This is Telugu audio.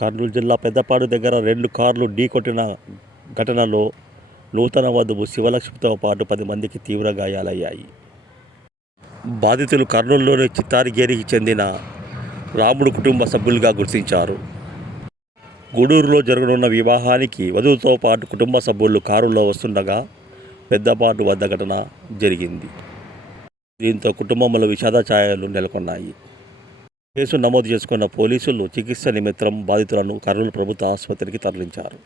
కర్నూలు జిల్లా పెద్దపాడు దగ్గర 2 కార్లు ఢీకొట్టిన ఘటనలో నూతన వధువు శివలక్ష్మితో పాటు 10 మందికి తీవ్ర గాయాలయ్యాయి. బాధితులు కర్నూలులోని చిత్తారిగేరికి చెందిన రాముడు కుటుంబ సభ్యులుగా గుర్తించారు. గూడూరులో జరగనున్న వివాహానికి వధువుతో పాటు కుటుంబ సభ్యులు కారులో వస్తుండగా పెద్దపాడు వద్ద ఘటన జరిగింది. దీంతో కుటుంబంలో విషాద ఛాయలు నెలకొన్నాయి. కేసు నమోదు చేసుకున్న పోలీసులు చికిత్స నిమిత్తం బాధితులను కర్నూలు ప్రభుత్వ ఆసుపత్రికి తరలించారు.